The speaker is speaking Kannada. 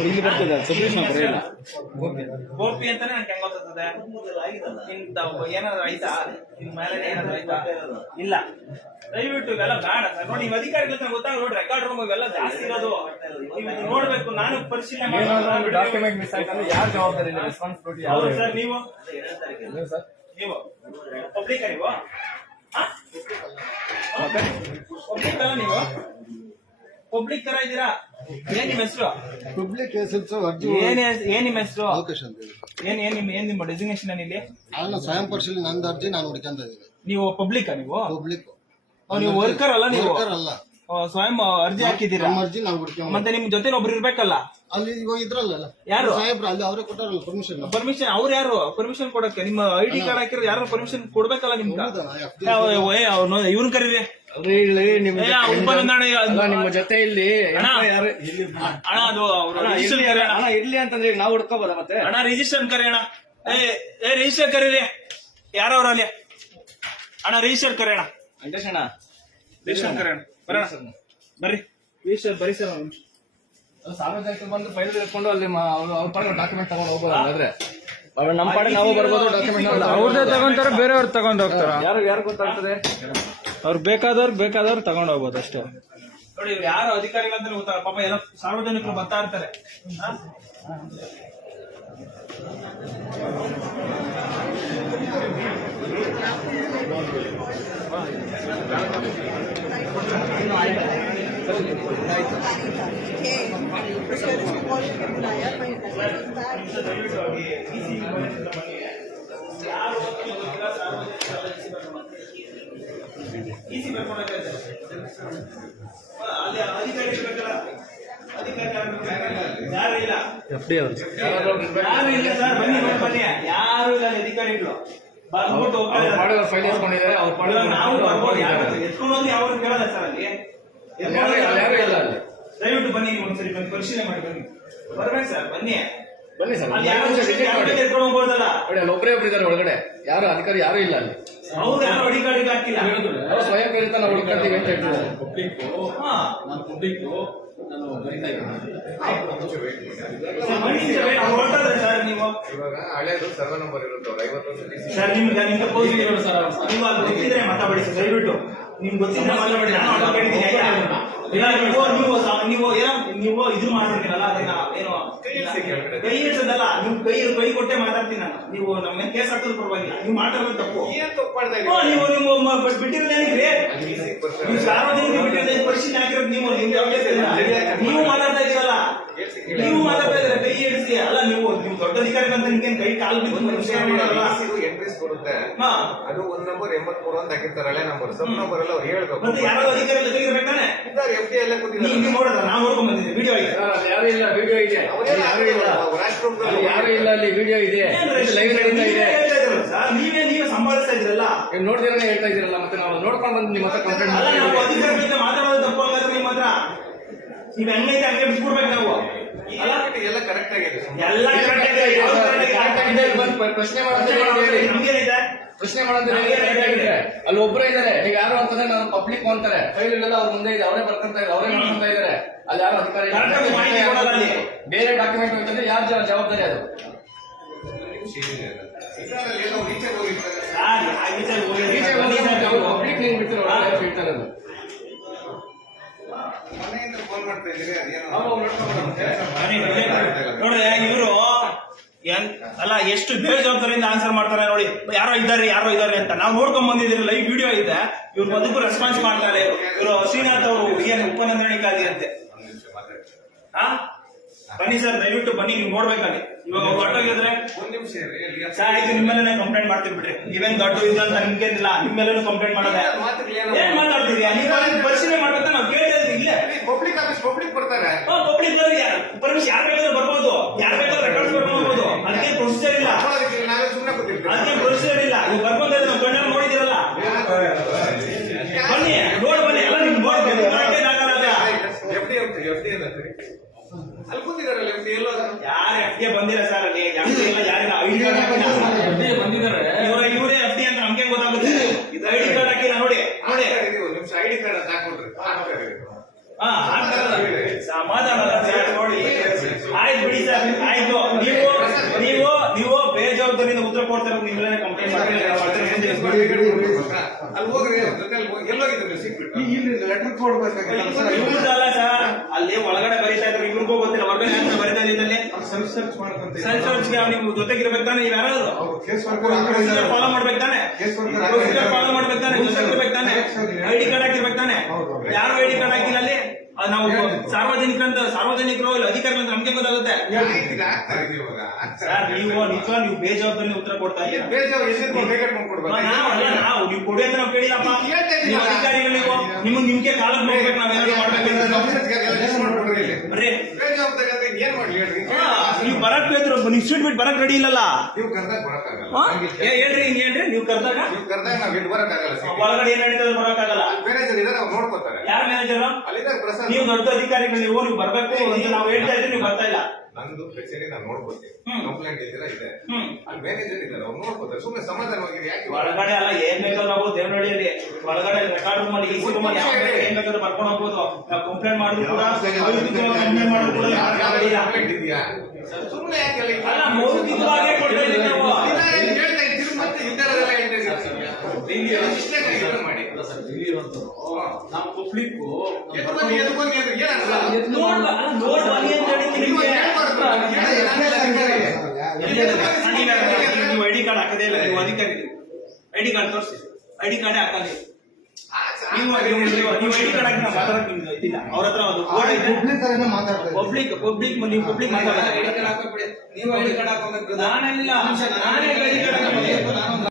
ಇಲ್ಲಿ ಬರ್ತದೆ ಸತೀಶ್ ನಗರ ಇಲ್ಲ ಗೋಪಿ ಅಂತಾನೆ ನಂಗೆ ಹೆಂಗ್ ಗೊತ್ತದೆ ಇಂತ ಏನಾದ್ರು ಆಯ್ತಾ? ನಿಮ್ ಮೇಲೆ ಏನಾದ್ರು ಐತಾ ಇಲ್ಲ. ದಯವಿಟ್ಟು ಇವೆಲ್ಲ ಬೇಡ ಸರ್. ನೋಡಿ ನೀವು ಅಧಿಕಾರಿಗಳ ಗೊತ್ತಾಗ ನೋಡಿ ರೆಕಾರ್ಡ್ ರೂಮ್ ಇವೆಲ್ಲ ಜಾಸ್ತಿ ಇರೋದು. ನೀವು ನೋಡ್ಬೇಕು ನಾನು ಪರಿಶೀಲನೆ ಮಾಡ್ತೀನಿ. ಮಾಡಿ ಡಾಕ್ಯುಮೆಂಟ್ ಮಿಸ್ ಆಯ್ತಂದ್ರೆ ಯಾರು ಜವಾಬ್ದಾರಿ ಇಲ್ಲ ರೆಸ್ಪಾನ್ಸಿಬಿಲಿಟಿ ಹೌದು ಸರ್ ನೀವು? ನೀವು ಸರ್? ನೀವು? ಪಬ್ಲಿಕ್ ನೀವು? ಪಬ್ಲಿಕ್ ಅಲ್ಲ ನೀವು? ಪಬ್ಲಿಕ್ ತರ ಇದ್ದೀರಾ? ಏನ್ ನಿಮ್ಮ ಹೆಸರು? ಪಬ್ಲಿಕ್ ಹೆಸರು ಅರ್ಜಿ ಏನ್ ಹೆಸ್- ಏನ್ ನಿಮ್ಮ ಹೆಸರು? ಅವಕಾಶ ಅಂತ ಹೇಳಿ. ಏನ್ ಏನ್ ನಿಮ್ಮ ಏನ್ ನಿಮ್ಮ ಡೆಸಿಗ್ನೇಷನ್ ಏನಿಲ್ಲಿ ನಾನು ಸ್ವಯಂ ಪರಿಶೀಲನೆ ನಂದು ಅರ್ಜಿ ನಾನು ಹುಡ್ಕೊಂತ ಇದ್ದೀನಿ. ನೀವು ಪಬ್ಲಿಕ್ ನೀವು? ಪಬ್ಲಿಕ್. ಓ, ನೀವು ವರ್ಕರ್ ಅಲ್ಲ ನೀವು? ವರ್ಕರ್ ಅಲ್ಲ. ಓ, ಸ್ವಯಂ ಅರ್ಜಿ ಹಾಕಿದ್ದೀರಾ? ನಮ್ಮ ಅರ್ಜಿ ನಾವು ಮತ್ತೆ ನಿಮ್ ಜೊತೆ ಒಬ್ರು ಇರ್ಬೇಕಲ್ಲ? ಅಲ್ಲಿ ಇವಾಗ ಇದ್ರಲ್ಲ ಯಾರು? ಸಾಹೇಬ್ರು ಅಲ್ಲಿ ಅವರೇ ಕೊಟ್ಟಾರಲ್ಲ ಪರ್ಮಿಷನ್ ಪರ್ಮಿಷನ್ ಅವ್ರು ಯಾರು? ಪರ್ಮಿಷನ್ ಕೊಡಕ್ಕೆ ನಿಮ್ಮ ಐ ಡಿ ಕಾರ್ಡ್ ಹಾಕಿರೋ ಯಾರು ಪರ್ಮಿಷನ್ ಕೊಡ್ಬೇಕಲ್ಲ ನಿಮ್ಗೆ? ಇವ್ನ ಕರೀರಿ. ಇಲ್ಲಿ ನಿಮ್ಮ ನಿಮ್ಮ ಜೊತೆ ಇಲ್ಲಿ ಅಣ್ಣ. ಯಾರು? ಇಲ್ಲಿ ಅಣ್ಣ ಅದು ಅವ್ರು ಅಣ್ಣ, ಇರ್ಲಿ ಅಂತಂದ್ರೆ ಈಗ ನಾವು ಹುಡ್ಕೋಬೋದ ಮತ್ತೆ? ಅಣ್ಣ ರಿಜಿಸ್ಟರ್ ಕರಿ ಅಣ್ಣ. ಏ ಏ ರಿಜಿಸ್ಟರ್ ಕರೀರಿ. ಯಾರವ್ರ ಅಲ್ಲಿ? ಅಣ್ಣ ರಿಜಿಸ್ಟರ್ ಕರಿ ಅಣ್ಣ. ವೆಂಕಟೇಶ್ ಅಣ್ಣ. ರಿಜಿಸ್ಟರ್ ಕರಿ ಅಣ್ಣ. ಬರೋಣ. ಬರ್ರಿ. ರಿಜಿಸ್ಟರ್ ಬರೀ ಸರ್ ನಿಮಿಷ ಸಾರ್ವಜನಿಕರು ಬಂದು ಫೈಲ್ ಇಟ್ಕೊಂಡು ಅಲ್ಲಿ ಅವ್ರು ಪಾಡಿಗೆ ಡಾಕ್ಯುಮೆಂಟ್ ತಗೊಂಡು ಹೋಗ್ಬೋದು ಹಾಗಾದ್ರೆ. ನಮ್ಮ ಪಾಡಿಗೆ ನಾವು ಬರ್ಬೋದು ಡಾಕ್ಯುಮೆಂಟ್ ಅವ್ರದೇ ತಗೊಂತಾರ ಬೇರೆಯವ್ರು ತಗೊಂಡ್ ಹೋಗ್ತಾರ? ಯಾರು ಯಾರು ಗೊತ್ತಾಗ್ತದೆ? ಅವ್ರು ಬೇಕಾದವ್ರು ಬೇಕಾದವ್ರು ತಗೊಂಡ್ ಹೋಗ್ಬೋದು ಅಷ್ಟೇ ನೋಡಿ ಯಾರು ಅಧಿಕಾರಿಗಳು ಅಂತ ಪಾಪ ಎಲ್ಲ ಸಾರ್ವಜನಿಕರು ಬರ್ತಾ ಇರ್ತಾರೆ? ಯಾರು ಎಫ್ ಡಿ ಅವರು. ಯಾರು ಇಲ್ಲ ಸರ್ ಬನ್ನಿ ಬನ್ನಿ ಯಾರು ಇಲ್ಲ ಅಲ್ಲಿ ಅಧಿಕಾರಿಗಳು. ಬಂದ್ಬಿಟ್ಟು ಹೋಗ್ತಾ ಅವ್ರ ಇದ್ದಾರೆ. ಪಾಡಿಗೆ ಫೈಲ್ ಇಟ್ಕೊಂಡಿದ್ದಾರೆ ಅವ್ರ ಪಾಡಿಗೆ ನಾವು ಬರ್ಬೋದು ಎತ್ಕೊಂಡು ಕೇಳಲ್ಲ ಸರ್ ಅಲ್ಲಿ. ಯಾರು ಇಲ್ಲ ಅಲ್ಲಿ ದಯವಿಟ್ಟು ಬನ್ನಿ ಒಂದ್ಸರಿ ಬಂದು ಪರಿಶೀಲನೆ ಮಾಡಿ ಬನ್ನಿ. ಬರ್ಬೇಕು ಸರ್ ಬನ್ನಿ. ಬನ್ನಿ ಸರ್ ಅಲ್ಲಿ ಯಾರು ಎತ್ಕೊಂಡು ಹೋಗ್ಬೋದಲ್ಲ. ಒಬ್ಬರೇ ಒಬ್ರು ಇದ್ದಾರೆ ಒಳಗಡೆ. ಯಾರು ಅಧಿಕಾರಿ ಯಾರು ಇಲ್ಲ ಅಲ್ಲಿ. ಅವ್ರು ಯಾರು ಹಾಕಿಲ್ಲ ಅವ್ರು ಸ್ವಯಂ ಪ್ರೇರಿತ ನಾವು ಹುಡುಕ್ತೀವಿ ಅಂತ ಹೇಳ್ತಿದ್ದಾರೆ ಹಾ. ಸರ್, ಅವ್ರು ನೀವು? ಇವಾಗ ಹಳೇದು ಸರ್ವೆ ನಂಬರ್ ಇರುತ್ತೆ ಸರ್ ನಿಮ್ಗೆ ನಿಮ್ಗೆ ಪೋಸ್ಟ್ ಇದೆ. ಸರ್ ಗೊತ್ತಿದ್ರೆ ಮಾತಾಡಿ ಸರ್ ದಯವಿಟ್ಟು. ನಿಮ್ಗೆ ಗೊತ್ತಿದ್ರೆ ಮಾತಾಡಿ ನಾನು? ಇಲ್ಲ ನೀವು ನೀವು ನೀವೋ ಏನೋ ನೀವು ಇದು ಅದನ್ನ ಏನೋ ಕೈ ಇಡ್ಸೋದಲ್ಲ ನೀವು ಕೈ ಕೈ ಕೊಟ್ಟೆ ಮಾತಾಡ್ತೀನಿ ನಾನು. ನೀವು ನಮ್ಮ ಕೇಸ್ ಹಾಕೋದು ಪರವಾಗಿಲ್ಲ. ನೀವು ಮಾತಾಡೋದು ತಪ್ಪು. ನೀವು ನಿಮ್ಮ ಬಿಟ್ಟಿರೋದೇನಿದ್ರಿ ನೀವು ಸಾರ್ವಜನಿಕ ಬಿಟ್ಟಿರೋದು ಪರಿಶೀಲನೆ ಹಾಕಿರೋದು ನೀವು. ನಿಮ್ಗೆ. ನೀವು ಮಾತಾಡ್ತಾ ಇದ್ದೀರಲ್ಲ. ನೀವು ಮಾತಾಡ್ತಾ ಇದ್ದೀರ? ಕೈ ಇಡಿಸಿ ಅಲ್ಲ ದೊಡ್ಡ ಅಧಿಕಾರಿ ಅಂತ ನಿಮ್ಗೆ ಕೈ ಕಾಲು ಬಿದ್ದು ಮನುಷ್ಯ ಮಾಡಲ್ಲ ಎಂಟ್ರೀಸ್ ಬರುತ್ತೆ. ಹಾ. ಅದು ಒಂದ್ ನಂಬರ್ ಎಂಬತ್ಮೂರು ಅಂತ ಹಾಕಿರ್ತಾರೆ ಹಳೆ ನಂಬರ್ ಸಬ್ ನಂಬರ್ ಎಲ್ಲ ಅವ್ರು ಹೇಳ್ಬೇಕು. ಮತ್ತೆ ಯಾರೋ ಅಧಿಕಾರಿ ತೆಗಿರ್ಬೇಕಾನೆ ಎಫ್ ಡಿ ಎಲ್ಲ ನೀವು ಕೂತಿದ್ದಾರೆ ನೀವು ನೋಡ್ಕೊಂಡ್ ಬಂದಿದ್ದೀವಿ ವಿಡಿಯೋ ಇದೆ ಯಾರು ಇಲ್ಲ ವಿಡಿಯೋ ಇದೆ. ಯಾರು ಇಲ್ಲ. ರಾಷ್ಟ್ರ ಅಲ್ಲಿ ಯಾರು ಇಲ್ಲ ಅಲ್ಲಿ ವಿಡಿಯೋ ಇದೆ. ಲೈವ್ ನಡೀತಾ ಇದೆ. ಸರ್ ನೀವೇ ನೀವೇ ಸಂಭಾಳಿಸ್ತಾ ಇದ್ರಲ್ಲ ನೀವು ಹೇಳ್ತಾ ಇದ್ದೀರಲ್ಲ ಮತ್ತೆ ನಾವು ನೋಡ್ಕೊಂಡು ಬಂದು ನಿಮ್ಮ ಹತ್ರ ಕಂಪ್ಲೇಂಟ್ ಜೊತೆ ಮಾತಾಡೋದು ತಪ್ಪು ಹಂಗಾದ್ರೆ ನಿಮ್ಮ ಹತ್ರ. ನೀವ್ ಹೆಂಗೈತೆ ಹಂಗೆ ಬಿಟ್ಬಿಡ್ಬೇಕು ನಾವು. ಎಲ್ಲ ಕರೆಕ್ಟ್ ಆಗಿದೆ ಎಲ್ಲ ಪ್ರಶ್ನೆ ಮಾಡೋದು. ಅಲ್ಲಿ ಒಬ್ಬರೇ ಇದಾರೆ. ಈಗ ಯಾರು ಅಂತಂದ್ರೆ ನಾನು ಪಬ್ಲಿಕ್ ಅಂತಾರೆ. ಫೈಲ್ ಇಲ್ಲ ಅವ್ರ ಮುಂದೆ ಇದೆ. ಅವರೇ ಬರ್ಕೊಂತ ಇದ್ದಾರೆ. ಅವರೇ ಮಾಡ್ಕೊಂತ ಇದ್ದಾರೆ. ಅಲ್ಲಿ ಯಾರು ಅಧಿಕಾರಿ. ಬೇರೆ ಡಾಕ್ಯುಮೆಂಟ್ ಅಂತಂದ್ರೆ ಯಾರು ಜವಾಬ್ದಾರಿ ಅದು? ಪಬ್ಲಿಕ್ ನೀನ್ ಬಿಡ್ತಾರೆ. ಮನೆಯಿಂದ ಫೋನ್ ಮಾಡ್ತಾ ಇದ್ದೀರಿ ಅದೇನೋ ನೋಡಿ ಇವರು ಅಲ್ಲ, ಎಷ್ಟು ಬೇಜವಾಬ್ದಾರಿಯಿಂದ ಆನ್ಸರ್ ಮಾಡ್ತಾರೆ ನೋಡಿ. ಯಾರೋ ಇದ್ದಾರೆ ಯಾರೋ ಇದ್ದಾರೆ ಅಂತ. ನಾವು ನೋಡ್ಕೊಂಡ್ ಬಂದಿದ್ದೀರಿ ಲೈವ್ ವಿಡಿಯೋ ಇದೆ. ಇವ್ರು ಬದುಕು ರೆಸ್ಪಾನ್ಸ್ ಮಾಡ್ತಾರೆ. ಇವರು ಶ್ರೀನಾಥ್ ಅವರು ಏನು ಉಪನಂದಣಿಕಾರಿ ಅಂತೆ. ಹಾ ಬನ್ನಿ ಸರ್ ದಯವಿಟ್ಟು ಬನ್ನಿ ನೀವು ನೋಡ್ಬೇಕಲ್ಲಿ ಇವಾಗ ಅವ್ರು ಹೊರಟೋಗಿದ್ರೆ ಒಂದ್ ನಿಮಿಷ ಇರಿ ಸರ್ ಆಯ್ತು ನಿಮ್ಮೇಲೆ ಕಂಪ್ಲೇಂಟ್ ಮಾಡ್ತೀವಿ ಬಿಡ್ರಿ ನೀವೇನ್ ದೊಡ್ಡ ಇದು ಅಂತ ನಿಮ್ಗೇನಿಲ್ಲ ನಿಮ್ಮೆಲ್ಲೂ ಕಂಪ್ಲೇಂಟ್ ಮಾಡೋದ ಏನ್ ಮಾತಾಡ್ತೀರಿ ನೀವು ಪರಿಶೀಲನೆ ಮಾಡ್ಬೇಕ ನಾವು ಕೇಳ್ತಾ ಇಲ್ಲೇ ಪಬ್ಲಿಕ್ ಆಫೀಸ್ ಪಬ್ಲಿಕ್ ಬರ್ತಾರೆ ಪಬ್ಲಿಕ್ ಪರ್ಮಿಷನ್ ಯಾರು ಬೇಕಾದ್ರೂ ಬರ್ಬೋದು ಯಾರು ಬೇಕಾದ್ರೂ ರೆಕಾರ್ಡ್ಸ್ ಬರ್ಬೋದು ಅದಕ್ಕೆ ಪ್ರೊಸೀಜರ್ ಇಲ್ಲ ಅದಕ್ಕೆ ಪ್ರೊಸೀಜರ್ ಇಲ್ಲ ನೀವು ಬರ್ಕೊಂಡು ನಾವು ಕಣ್ಣಲ್ಲಿ ನೋಡಿದಿರಲ್ಲ ಬನ್ನಿ ನೋಡ್ ಬನ್ನಿ ಎಲ್ಲ ನಿಮ್ಗೆ ನೋಡ್ಬೇಕು ಎಫ್ ಡಿ ಎಫ್ ಡಿ ಏನಂತೀರಿ ಅಲ್ಲಿ ಬಂದಿಲ್ಲ ಸರ್ ಅಲ್ಲಿ. ಎಫ್ ಇಲ್ಲ ಯಾರಿಲ್ಲ? ಐಡಿ ಕಾರ್ಡ್ ಹಾಕಿಲ್ಲ. ಬಂದಿದ್ದಾರೆ. ಇವ್ರ ಇವರೇ ಎಫ್ ಡಿ ಅಂತ ನಮ್ಗೆ ಗೊತ್ತಾಗುತ್ತೆ? ಐಡಿ ಕಾರ್ಡ್ ಹಾಕಿಲ್ಲ ನೋಡಿ ನೋಡಿ. ಐಡಿ ಕಾರ್ಡ್ ಅಂತ ಹಾಕೊಡ್ರಿ ಹಾ ಹಾಕ್ತಾರಲ್ಲ. ಸಮಾಧಾನ ನೋಡಿ ಆಯ್ತು ಬಿಡಿ ಸರ್ ಆಯ್ತು. ನೀವು ನೀವು ನೀವು ಬೇಜವಾಬ್ದಾರಿಯಿಂದ ಉತ್ತರ ಕೊಡ್ತಾರೆ ನಿಮ್ಮ ಕಂಪ್ಲೇಂಟ್ ಕಂಪ್ಲೇಂಟ್ ಅಲ್ಲಿ ಹೋಗ್ರಿ ಜೊತೆಲಿ ಹೋಗಿ ಎಲ್ಲೋಗಿದ್ರು ಸೀಕ್ರೆಟ್ ಇಲ್ಲಿ ಲೆಟರ್ ಕೊಡ್ಬೇಕಾಗಿಲ್ಲ ಸರ್? ಅಲ್ಲಿ ಒಳಗಡೆ ಬರೀತಾ ಇದ್ರೆ ಇವ್ರಿಗೂ ಗೊತ್ತಿಲ್ಲ. ಹೊರಗಡೆ ಯಾರು ಬರೀತಾ ಇದ್ದಲ್ಲಿ. ಸೆಲ್ಫ್ ಸರ್ಚ್ ಮಾಡ್ಕೊಂತ ಸೆಲ್ಫ್ ಸರ್ಚ್ಗೆ ನೀವು ಜೊತೆಗಿರ್ಬೇಕು ತಾನೆ? ನೀವು ಯಾರಾದ್ರು? ಕೇಸ್ ವರ್ಕರ್ ಫಾಲೋ ಮಾಡ್ಬೇಕು ತಾನೆ? ಕೇಸ್ ವರ್ಕರ್ ಫಾಲೋ ಮಾಡ್ಬೇಕು ತಾನೆ? ಜೊತೆಗಿರ್ಬೇಕು ತಾನೆ? ಐಡಿ ಕಾರ್ಡ್ ಹಾಕಿರ್ಬೇಕು ತಾನೆ? ಯಾರು ಐಡಿ ಕಾರ್ಡ್ ಹಾಕಿಲ್ಲ ಅಲ್ಲಿ? ನಾವು ಸಾರ್ವಜನಿಕ ಸಾರ್ವಜನಿಕರು ಇಲ್ಲ ಅಧಿಕಾರಿಗಳು ಅಂತ ನಮ್ಗೆ ಗೊತ್ತಾಗುತ್ತೆ. ಸರ್ ನೀವು ನಿಜ ನೀವು ಬೇಜವಾಬ್ದಾರಿ ಉತ್ತರ ಕೊಡ್ತಾ ಇದ್ದೀರಾ? ನಾವು ನಾವು ಕೊಡಿ ಅಂತ ನಾವು ಕೇಳಿಲ್ಲಪ್ಪ. ನೀವು ಅಧಿಕಾರಿಗಳು ನೀವು ನಿಮ್ಗೆ ನಿಮ್ಗೆ ಕಾಲ ನಾವೇನಾದ್ರು ಮಾಡ್ಬೇಕು ಹಾ, ನೀವು ಬರಕ್ ಬೇಕು ಇನ್ಸ್ಟಿಟ್ಯೂಟ್ ಸೀಟ್ ಬಿಟ್ಟು ಬರಕ್ ರೆಡಿ ಇಲ್ಲಲ್ಲ. ನೀವು ಕರ್ದಾಗ ಬರಕ್ಕಾಗಲ್ಲ ಹೇಳ್ರಿ ಹಿಂಗ್ ಹೇಳ್ರಿ ನೀವು ಕರ್ದಾಗ? ನೀವು ಕರ್ದಾಗ ನಾವ್ ಬರಕ್ಕಾಗಲ್ಲ. ಒಳಗಡೆ ಏನ್ ನಡೀತದೆ ಬರಕ್ಕಾಗಲ್ಲ ಮ್ಯಾನೇಜರ್ ಇದಾರೆ ಅವ್ರು ನೋಡ್ಕೋತಾರೆ. ಯಾರ ಮ್ಯಾನೇಜರ್ ಅಲ್ಲಿದ್ದಾರೆ ಪ್ರಸಾದ್ ನೀವು ದೊಡ್ಡ ಅಧಿಕಾರಿಗಳು ನೀವು ನೀವು ಬರ್ಬೇಕು ಅಂತ ನಾವು ಹೇಳ್ತಾ ಇದ್ರೆ ನೀವು ಬರ್ತಾ ಇಲ್ಲ. ನಂದು ಕಚೇರಿ ನಾನು ನೋಡ್ಕೊತೀನಿ ಕಂಪ್ಲೇಂಟ್ ಇದ್ದೀರಾ ಇದೆ. ಅಲ್ಲಿ ಮ್ಯಾನೇಜರ್ ಇದ್ದಾರೆ ಅವ್ರು ನೋಡ್ಕೋತಾರೆ ಸುಮ್ಮನೆ ಸಮಾಧಾನವಾಗಿ ಯಾಕೆ? ಒಳಗಡೆ ಅಲ್ಲ ಏನ್ ಬೇಕಾದ್ರೂ ನಾವು ದೇವನಹಳ್ಳಿಯಲ್ಲಿ ಒಳಗಡೆ ರೆಕಾರ್ಡ್ ಮಾಡಿ ಅಲ್ಲಿ ಸಿನಿಮಾ ಏನ್ ಬೇಕಾದ್ರೂ ಬರ್ಕೊಂಡು ಹೋಗ್ಬೋದು. ಕಂಪ್ಲೇಂಟ್ ಮಾಡಿದ್ರು ಕೂಡ ಕಂಪ್ಲೇಂಟ್ ಮಾಡಿದ್ರು ಕೂಡ ಯಾರು. ಕಂಪ್ಲೇಂಟ್ ಇದೆಯಾ? ಸುಮ್ಮನೆ ಯಾಕೆ ಅಲ್ಲ ಮೌಖಿಕವಾಗೇ ಕೊಡ್ತಾ ಇದ್ದೀವಿ ನಾವು ನಾವು ಹೇಳಿದ್ದೀನಿ ನೀವು ಐಡಿ ಕಾರ್ಡ್ ಹಾಕದೇ ಇಲ್ಲ ನೀವು ಅಧಿಕಾರಿ. ಐಡಿ ಕಾರ್ಡ್ ತೋರಿಸಿ. ಐಡಿ ಕಾರ್ಡ್ ಹಾಕಲಿ ಆ, ಸಾ- ನೀವು ನೀವು ನೀವು ಐಡಿ ಕಾರ್ಡ್ ಹಾಕಿ ನಾವು ಮಾತಾಡಕ್ ನಿಮ್ಗೆ ಇದಿಲ್ಲ ಅವ್ರ ಹತ್ರ ಒಂದು ಮಾತಾಡ್ತಾರೆ ಪಬ್ಲಿಕ್ ಪಬ್ಲಿಕ್ ನೀವು ಪಬ್ಲಿಕ್ ಹಾಕೋಬೇಡಿ. ನಾನೆಲ್ಲ. ನಾನೇ